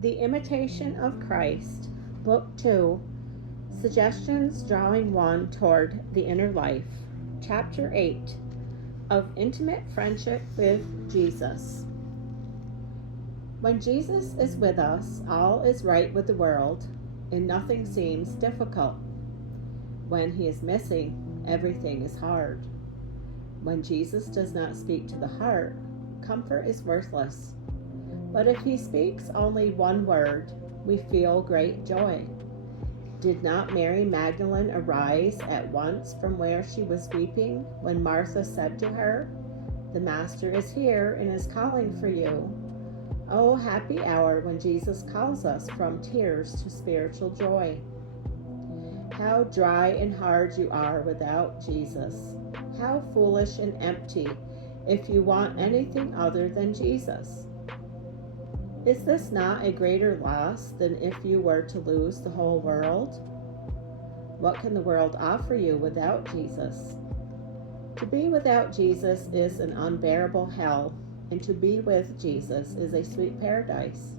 The Imitation of Christ, Book 2, Suggestions Drawing One Toward the Inner Life, Chapter 8, of Intimate Friendship with Jesus. When Jesus is with us, all is right with the world, and nothing seems difficult. When he is missing, everything is hard. When Jesus does not speak to the heart, comfort is worthless. But if he speaks only one word, we feel great joy. Did not Mary Magdalene arise at once from where she was weeping when Martha said to her, "The Master is here and is calling for you"? Oh, happy hour when Jesus calls us from tears to spiritual joy. How dry and hard you are without Jesus. How foolish and empty if you want anything other than Jesus. Is this not a greater loss than if you were to lose the whole world? What can the world offer you without Jesus? To be without Jesus is an unbearable hell, and to be with Jesus is a sweet paradise.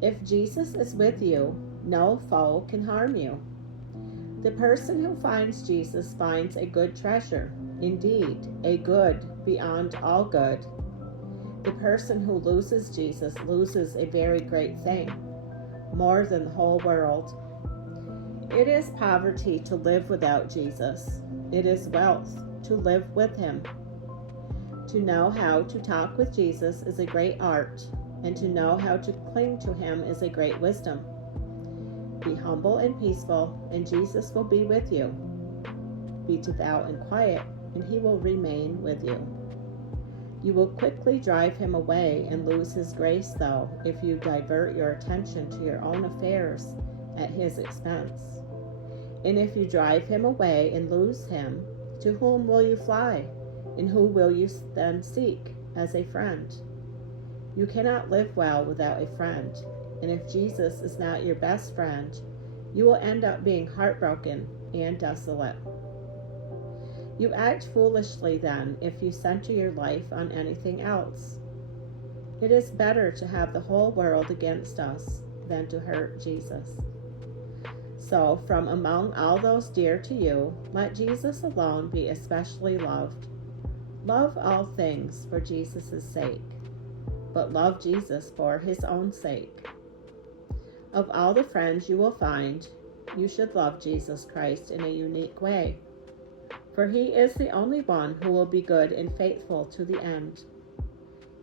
If Jesus is with you, no foe can harm you. The person who finds Jesus finds a good treasure, indeed, a good beyond all good. The person who loses Jesus loses a very great thing, more than the whole world. It is poverty to live without Jesus. It is wealth to live with him. To know how to talk with Jesus is a great art, and to know how to cling to him is a great wisdom. Be humble and peaceful, and Jesus will be with you. Be devout and quiet, and he will remain with you. You will quickly drive him away and lose his grace, though, if you divert your attention to your own affairs at his expense. And if you drive him away and lose him, to whom will you fly? And who will you then seek as a friend? You cannot live well without a friend, and if Jesus is not your best friend, you will end up being heartbroken and desolate. You act foolishly then if you center your life on anything else. It is better to have the whole world against us than to hurt Jesus. So, from among all those dear to you, let Jesus alone be especially loved. Love all things for Jesus' sake, but love Jesus for his own sake. Of all the friends you will find, you should love Jesus Christ in a unique way, for he is the only one who will be good and faithful to the end.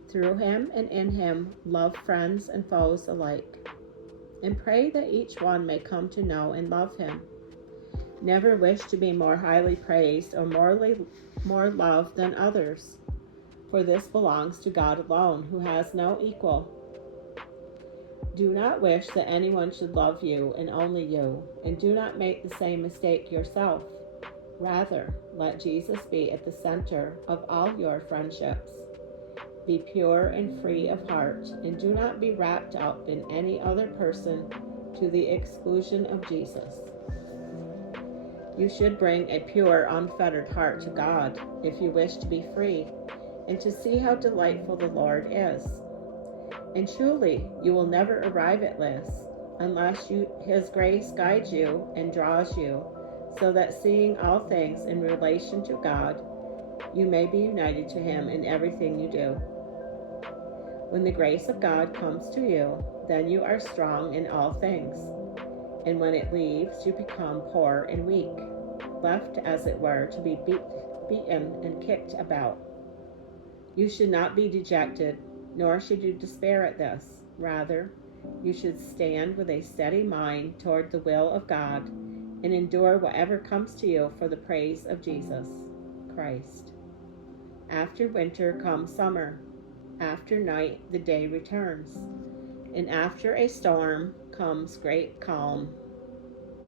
Through him and in him, love friends and foes alike, and pray that each one may come to know and love him. Never wish to be more highly praised or more loved than others, for this belongs to God alone, who has no equal. Do not wish that anyone should love you and only you, and do not make the same mistake yourself. Rather, let Jesus be at the center of all your friendships. Be pure and free of heart, and do not be wrapped up in any other person to the exclusion of Jesus. You should bring a pure, unfettered heart to God if you wish to be free, and to see how delightful the Lord is. And truly, you will never arrive at this unless his grace guides you and draws you, so that seeing all things in relation to God, you may be united to him in everything you do. When the grace of God comes to you, then you are strong in all things. And when it leaves, you become poor and weak, left, as it were, to be beaten and kicked about. You should not be dejected, nor should you despair at this. Rather, you should stand with a steady mind toward the will of God, and endure whatever comes to you for the praise of Jesus Christ. After winter comes summer. After night the day returns. And after a storm comes great calm.